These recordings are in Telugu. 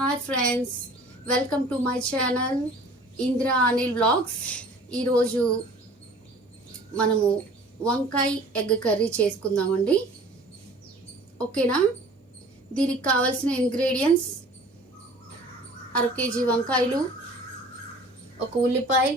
Hi friends, welcome to my channel Indra Anil vlogs. ఈరోజు మనము వంకాయ ఎగ్ కర్రీ చేసుకుందామండి. ఓకేనా? దీనికి కావాల్సిన ఇంగ్రీడియంట్స్: 1/2 kg వంకాయలు, 1 ఉల్లిపాయ,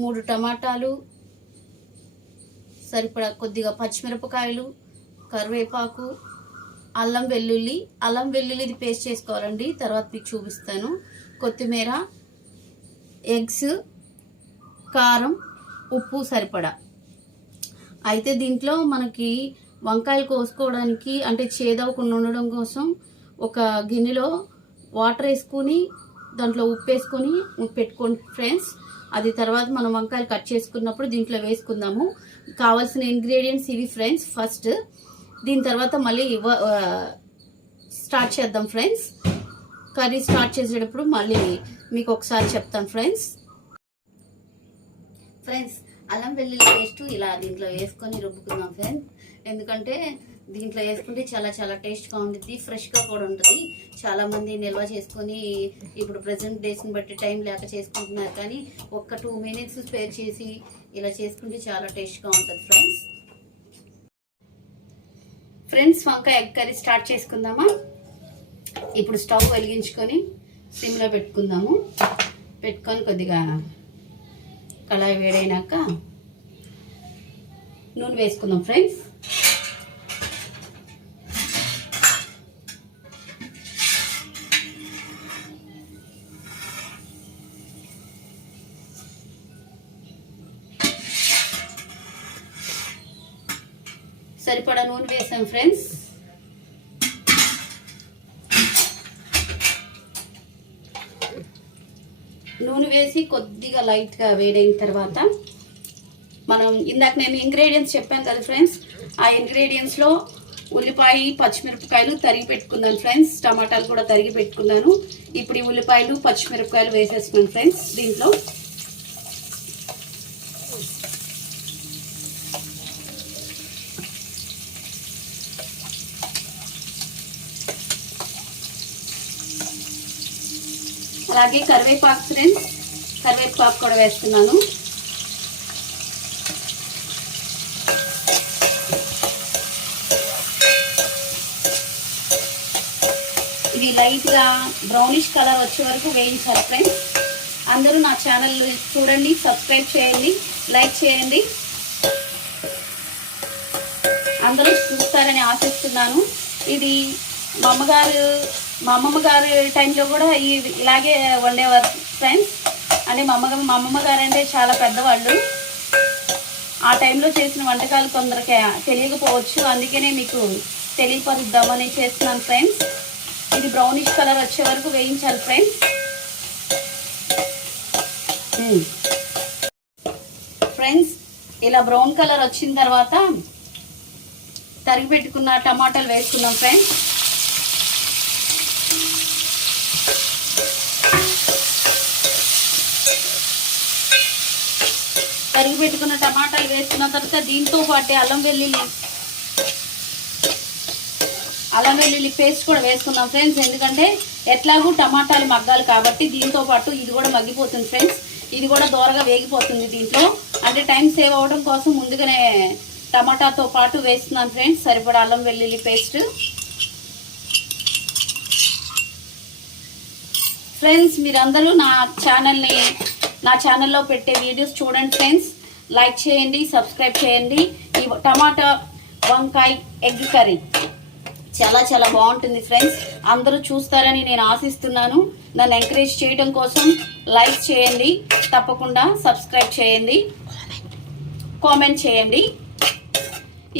3 టమాటాలు, సరిపడా కొద్దిగా పచ్చిమిరపకాయలు, కరివేపాకు, అల్లం వెల్లుల్లిది పేస్ట్ చేసుకోవాలండి, తర్వాత మీకు చూపిస్తాను. కొత్తిమీర, ఎగ్స్, కారం, ఉప్పు సరిపడా. అయితే దీంట్లో మనకి వంకాయలు కోసుకోవడానికి అంటే చేదవకుండా ఉండడం కోసం ఒక గిన్నెలో వాటర్ వేసుకుని దాంట్లో ఉప్పు వేసుకొని పెట్టుకోండి ఫ్రెండ్స్. అది తర్వాత మనం వంకాయలు కట్ చేసుకున్నప్పుడు దీంట్లో వేసుకుందాము. కావాల్సిన ఇంగ్రీడియంట్స్ ఇవి ఫ్రెండ్స్. ఫస్ట్ దీని తర్వాత మళ్ళీ స్టార్ట్ చేద్దాం ఫ్రెండ్స్. కర్రీ స్టార్ట్ చేసేటప్పుడు మళ్ళీ మీకు ఒకసారి చెప్తాను ఫ్రెండ్స్. అల్లం వెల్లుల్లి పేస్ట్ ఇలా దీంట్లో వేసుకొని రుబ్బుకుందాం ఫ్రెండ్స్. ఎందుకంటే దీంట్లో వేసుకుంటే చాలా చాలా టేస్ట్గా ఉంటుంది, ఫ్రెష్గా కూడా ఉంటుంది. చాలామంది నిల్వ చేసుకొని ఇప్పుడు ప్రజెంట్ డేస్ని బట్టి టైం లేక చేసుకుంటున్నారు, కానీ ఒక్క 2 minutes స్పేర్ చేసి ఇలా చేసుకుంటే చాలా టేస్ట్గా ఉంటుంది ఫ్రెండ్స్. వంకాయ ఎగ్ కర్రీ స్టార్ట్ చేసుకుందామా? ఇప్పుడు స్టవ్ వెలిగించుకొని సిమ్లో పెట్టుకుందాము. పెట్టుకొని కొద్దిగా కళాయి వేడైనాక నూనె వేసుకుందాం ఫ్రెండ్స్. సరిపడా నూనె వేసాం ఫ్రెండ్స్. నూనె వేసి కొద్దిగా లైట్గా వేడైన తర్వాత మనం ఇందాక నేను ఇంగ్రీడియంట్స్ చెప్పాను కదా ఫ్రెండ్స్, ఆ ఇంగ్రీడియంట్స్లో ఉల్లిపాయ, పచ్చిమిరపకాయలు తరిగి పెట్టుకున్నాను ఫ్రెండ్స్. టమాటాలు కూడా తరిగి పెట్టుకున్నాను. ఇప్పుడు ఈ ఉల్లిపాయలు, పచ్చిమిరపకాయలు వేసేస్తున్నాను ఫ్రెండ్స్ దీంట్లో. అలాగే కరివేపాకు ఫ్రెండ్స్, కరివేపాకు కూడా వేస్తున్నాను. ఇది లైట్గా బ్రౌనిష్ కలర్ వచ్చే వరకు వేయించాలి ఫ్రెండ్స్. అందరూ నా ఛానల్ చూడండి, సబ్స్క్రైబ్ చేయండి, లైక్ చేయండి. అందరూ చూస్తారని ఆశిస్తున్నాను. ఇది మా అమ్మమ్మ గారి టైంలో కూడా ఇలాగే వండేవారు ఫ్రెండ్స్. అంటే మా అమ్మమ్మ గారు అంటే చాలా పెద్దవాళ్ళు. ఆ టైంలో చేసిన వంటకాలు కొందరికి తెలియకపోవచ్చు, అందుకనే మీకు తెలియపరుద్దామని చేస్తున్నాను ఫ్రెండ్స్. ఇది బ్రౌనిష్ కలర్ వచ్చే వరకు వేయించాలి ఫ్రెండ్స్. ఫ్రెండ్స్ ఇలా బ్రౌన్ కలర్ వచ్చిన తర్వాత తరిగి పెట్టుకున్న టమాటాలు వేసుకున్నాం ఫ్రెండ్స్. తరిగి పెట్టుకున్న టమాటాలు వేసుకున్న తర్వాత దీంతో పాటు అల్లం వెల్లుల్లి పేస్ట్ కూడా వేసుకున్నాం ఫ్రెండ్స్. ఎందుకంటే ఎట్లాగూ టమాటాలు మగ్గాలి కాబట్టి దీంతో పాటు ఇది కూడా మగ్గిపోతుంది ఫ్రెండ్స్. ఇది కూడా దోరగా వేగిపోతుంది దీంట్లో. అంటే టైం సేవ్ అవ్వడం కోసం ముందుగానే టమాటాతో పాటు వేస్తున్నాను ఫ్రెండ్స్. సరిపడా అల్లం వెల్లుల్లి పేస్ట్. ఫ్రెండ్స్ మీరందరూ నా ఛానల్లో పెట్టే వీడియోస్ చూడండి ఫ్రెండ్స్. లైక్ చేయండి, సబ్స్క్రైబ్ చేయండి. ఈ టమాటా వంకాయ ఎగ్ కర్రీ చాలా చాలా బాగుంటుంది ఫ్రెండ్స్. అందరూ చూస్తారని నేను ఆశిస్తున్నాను. నన్ను ఎంకరేజ్ చేయడం కోసం లైక్ చేయండి, తప్పకుండా సబ్స్క్రైబ్ చేయండి, కామెంట్ చేయండి.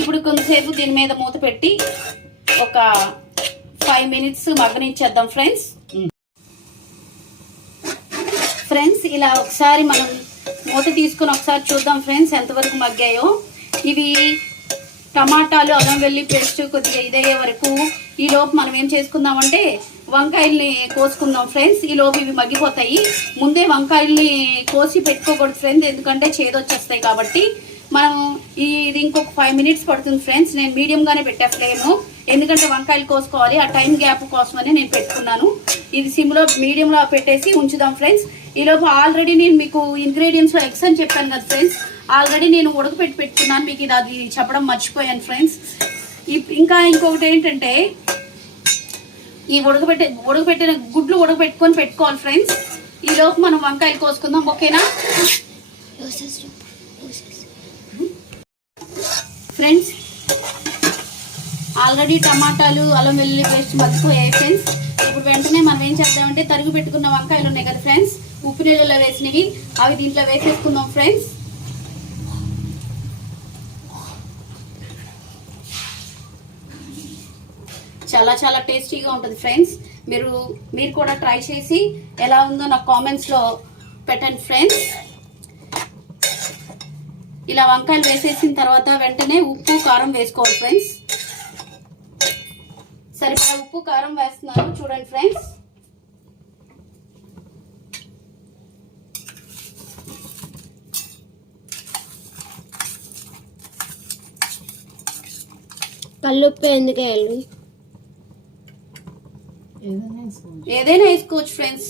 ఇప్పుడు కొంతసేపు దీని మీద మూత పెట్టి ఒక 5 minutes మగ్గనిచ్చేద్దాం ఫ్రెండ్స్. ఫ్రెండ్స్ ఇలా ఒకసారి మనం మూత తీసుకుని ఒకసారి చూద్దాం ఫ్రెండ్స్ ఎంతవరకు మగ్గాయో. ఇవి టమాటాలు, అల్లం వెల్లుల్లి పేస్ట్ కొద్దిగా ఇదయ్యే వరకు ఈలోపు మనం ఏం చేసుకుందామంటే వంకాయల్ని కోసుకుందాం ఫ్రెండ్స్. ఈలోపు ఇవి మగ్గిపోతాయి. ముందే వంకాయల్ని కోసి పెట్టుకోకూడదు ఫ్రెండ్స్, ఎందుకంటే చేదొచ్చేస్తాయి కాబట్టి. మనం ఇది ఇంకొక 5 minutes పడుతుంది ఫ్రెండ్స్. నేను మీడియంగానే పెట్టా ఫ్లేమ్, ఎందుకంటే వంకాయలు కోసుకోవాలి, ఆ టైం గ్యాప్ కోసమని నేను పెట్టుకున్నాను. ఇది సిమ్లో మీడియంలో పెట్టేసి ఉంచుదాం ఫ్రెండ్స్. ఈలోపు ఆల్రెడీ నేను మీకు ఇంగ్రీడియంట్స్లో ఎగ్స్ అని చెప్పాను కదా ఫ్రెండ్స్, ఆల్రెడీ నేను ఉడకపెట్టి పెట్టుకున్నాను. మీకు ఇది అది చెప్పడం మర్చిపోయాను ఫ్రెండ్స్. ఇంకా ఇంకొకటి ఏంటంటే ఈ ఉడకపెట్టిన గుడ్లు ఉడకపెట్టుకొని పెట్టుకోవాలి ఫ్రెండ్స్. ఈలోపు మనం వంకాయలు కోసుకుందాం, ఓకేనా ఫ్రెండ్స్. ఆల్రెడీ టమాటాలు అల్లం వెల్లుల్లి పేస్ట్ మగ్గిపోయాయి ఫ్రెండ్స్. ఇప్పుడు వెంటనే మనం ఏం చేద్దామంటే తరిగి పెట్టుకున్న వంకాయలు ఉన్నాయి కదా ఫ్రెండ్స్, ఉప్పు నీళ్ళలో వేసినవి, అవి దీంట్లో వేసేసుకుందాం ఫ్రెండ్స్. చాలా చాలా టేస్టీగా ఉంటుంది ఫ్రెండ్స్. మీరు కూడా ట్రై చేసి ఎలా ఉందో నాకు కామెంట్స్లో పెట్టండి ఫ్రెండ్స్. ఇలా వంకాయలు వేసేసిన తర్వాత వెంటనే ఉప్పు కారం వేసుకోవాలి ఫ్రెండ్స్. సరిపడా ఉప్పు కారం వేస్తున్నాను చూడండి ఫ్రెండ్స్. కల్లుప్పు ఎందుకు వేయాలి? ఏదైనా వేసుకోవచ్చు ఫ్రెండ్స్.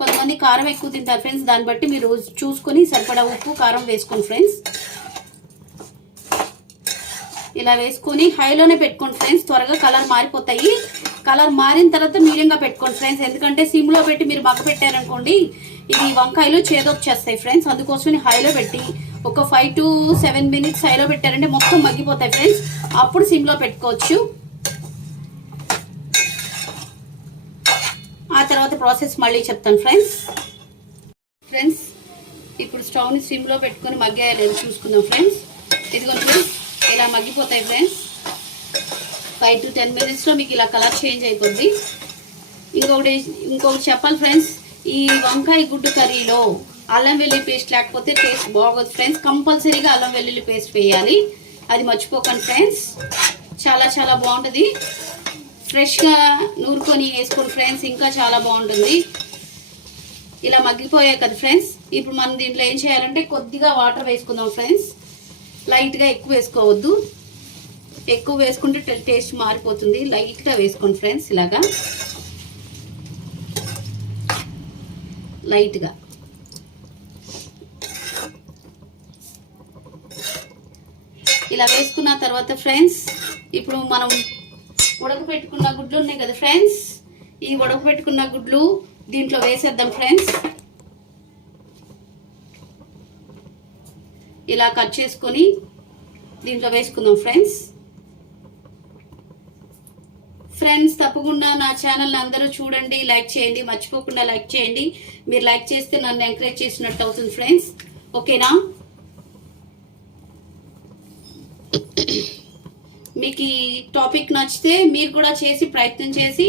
కొంతమంది కారం ఎక్కువ తింటారు ఫ్రెండ్స్, దాన్ని బట్టి మీరు చూసుకొని సరిపడా ఉప్పు కారం వేసుకోండి ఫ్రెండ్స్. ఇలా వేసుకొని హైలోనే పెట్టుకోండి ఫ్రెండ్స్, త్వరగా కలర్ మారిపోతాయి. కలర్ మారిన తర్వాత మీడియంగా పెట్టుకోండి ఫ్రెండ్స్, ఎందుకంటే సిమ్లో పెట్టి మీరు మగ్గ పెట్టారనుకోండి ఇది వంకాయలు చేదొచ్చేస్తాయి ఫ్రెండ్స్. అందుకోసం హైలో పెట్టి ఒక 5 to 7 minutes హైలో పెట్టారంటే మొత్తం మగ్గిపోతాయి ఫ్రెండ్స్. అప్పుడు సిమ్లో పెట్టుకోవచ్చు. ఆ తర్వాత ప్రాసెస్ మళ్ళీ చెప్తాను ఫ్రెండ్స్. ఇప్పుడు స్టవ్ని సిమ్లో పెట్టుకొని మగ్గాయో లేదో చూసుకుందాం ఫ్రెండ్స్. ఇదిగోండి ఫ్రెండ్స్, ఇలా మగ్గిపోతాయి ఫ్రెండ్స్. 5 to 10 minutesలో మీకు ఇలా కలర్ చేంజ్ అయిపోద్ది. ఇంకొకటి చెప్పాలి ఫ్రెండ్స్, ఈ వంకాయ గుడ్డు కర్రీలో అల్లం వెల్లుల్లి పేస్ట్ లేకపోతే టేస్ట్ బాగోదు ఫ్రెండ్స్. కంపల్సరీగా అల్లం వెల్లుల్లి పేస్ట్ వేయాలి, అది మర్చిపోకండి ఫ్రెండ్స్. చాలా చాలా బాగుంటుంది. ఫ్రెష్గా నూరుకొని వేసుకోండి ఫ్రెండ్స్, ఇంకా చాలా బాగుంటుంది. ఇలా మగ్గిపోయాయి కదా ఫ్రెండ్స్. ఇప్పుడు మనం దీంట్లో ఏం చేయాలంటే కొద్దిగా వాటర్ వేసుకుందాం ఫ్రెండ్స్. లైట్గా ఎక్కువ వేసుకోవద్దు, ఎక్కువ వేసుకుంటే టేస్ట్ మారిపోతుంది. లైట్గా వేసుకోండి ఫ్రెండ్స్, ఇలాగా లైట్గా. ఇలా వేసుకున్న తర్వాత ఫ్రెండ్స్ ఇప్పుడు మనం ఉడకపెట్టుకున్న గుడ్లు ఉన్నాయి కదా ఫ్రెండ్స్, ఈ ఉడకపెట్టుకున్న గుడ్లు దీంట్లో వేసేద్దాం ఫ్రెండ్స్. ఇలా కట్ చేసుకొని దీంట్లో వేసుకుందాం ఫ్రెండ్స్. తప్పకుండా నా ఛానల్ అందరూ చూడండి, లైక్ చేయండి, మర్చిపోకుండా లైక్ చేయండి. మీరు లైక్ చేస్తే నన్ను ఎంకరేజ్ చేసినట్టు అవుతుంది ఫ్రెండ్స్, ఓకేనా. మీకు ఈ టాపిక్ నచ్చితే మీరు కూడా చేసి ప్రయత్నం చేసి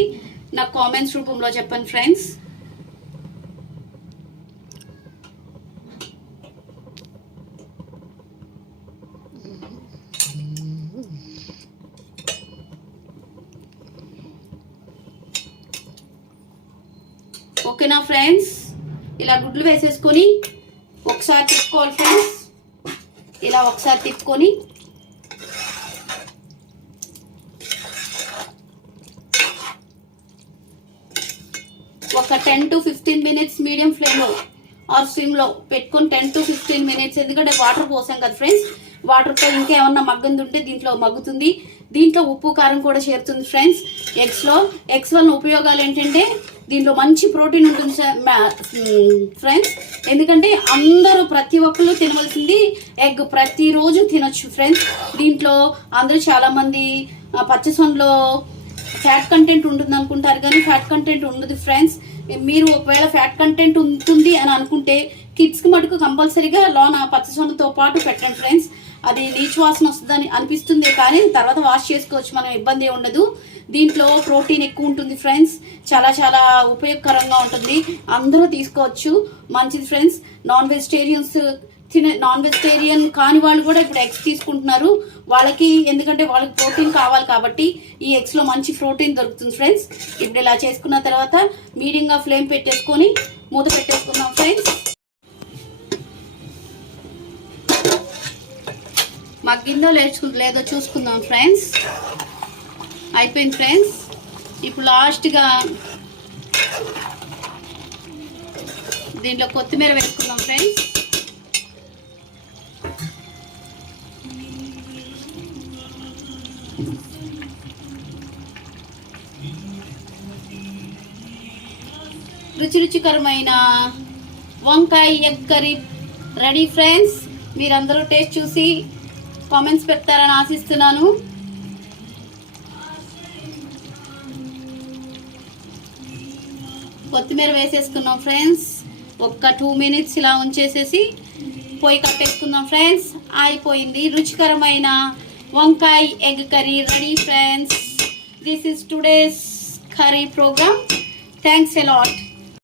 నాకు కామెంట్స్ రూపంలో చెప్పండి ఫ్రెండ్స్. ఓకేనా ఫ్రెండ్స్, ఇలా గుడ్లు వేసేసుకొని ఒకసారి తిప్పుకోవాలి ఫ్రెండ్స్. ఇలా ఒకసారి తిప్పుకొని ఒక 10 to 15 minutes మీడియం ఫ్లేమ్లో ఆర్ స్విమ్లో పెట్టుకొని 10 to 15 minutes, ఎందుకంటే వాటర్ పోసాం కదా ఫ్రెండ్స్. వాటర్తో ఇంకా ఏమన్నా మగ్గంది ఉంటే దీంట్లో మగ్గుతుంది. దీంట్లో ఉప్పు కారం కూడా చేరుతుంది ఫ్రెండ్స్. ఎగ్స్ వల్ల ఉపయోగాలు ఏంటంటే దీంట్లో మంచి ప్రోటీన్ ఉంటుంది ఫ్రెండ్స్. ఎందుకంటే అందరూ ప్రతి ఒక్కళ్ళు తినవలసింది ఎగ్, ప్రతిరోజు తినొచ్చు ఫ్రెండ్స్. దీంట్లో అందరూ చాలామంది పచ్చసొనలో ఫ్యాట్ కంటెంట్ ఉంటుంది అనుకుంటారు, కానీ ఫ్యాట్ కంటెంట్ ఉండదు ఫ్రెండ్స్. మీరు ఒకవేళ ఫ్యాట్ కంటెంట్ ఉంటుంది అని అనుకుంటే కిడ్స్కి మటుకు కంపల్సరీగా లోన పచ్చసొనతో పాటు పెట్టండి ఫ్రెండ్స్. అది నీచు వాసన వస్తుందని అనిపిస్తుంది, కానీ తర్వాత వాష్ చేసుకోవచ్చు, మనం ఇబ్బంది ఉండదు. దీంట్లో ప్రోటీన్ ఎక్కువ ఉంటుంది ఫ్రెండ్స్, చాలా చాలా ఉపయోగకరంగా ఉంటుంది, అందరూ తీసుకోవచ్చు, మంచిది ఫ్రెండ్స్. నాన్ వెజిటేరియన్ కాని వాళ్ళు కూడా ఇప్పుడు ఎగ్స్ తీసుకుంటున్నారు వాళ్ళకి, ఎందుకంటే వాళ్ళకి ప్రోటీన్ కావాలి కాబట్టి ఈ ఎగ్స్లో మంచి ప్రోటీన్ దొరుకుతుంది ఫ్రెండ్స్. ఇప్పుడు ఇలా చేసుకున్న తర్వాత మీడియంగా ఫ్లేమ్ పెట్టేసుకొని మూత పెట్టేసుకుందాం ఫ్రెండ్స్. మగ్గిందో లేదో చూసుకుందాం ఫ్రెండ్స్. అయిపోయింది ఫ్రెండ్స్. ఇప్పుడు లాస్ట్గా దీంట్లో కొత్తిమీర వేసుకుందాం ఫ్రెండ్స్. రుచికరమైన వంకాయ ఎగ్ కర్రీ రెడీ ఫ్రెండ్స్. మీరందరూ టేస్ట్ చూసి కామెంట్స్ పెడతారని ఆశిస్తున్నాను. కొత్తిమీర వేసేసుకున్నాం ఫ్రెండ్స్. ఒక్క 2 minutes ఇలా ఉంచేసేసి పొయ్యి కట్టేసుకుందాం ఫ్రెండ్స్. అయిపోయింది. రుచికరమైన వంకాయ egg curry ready friends. This is today's curry program. Thanks a lot.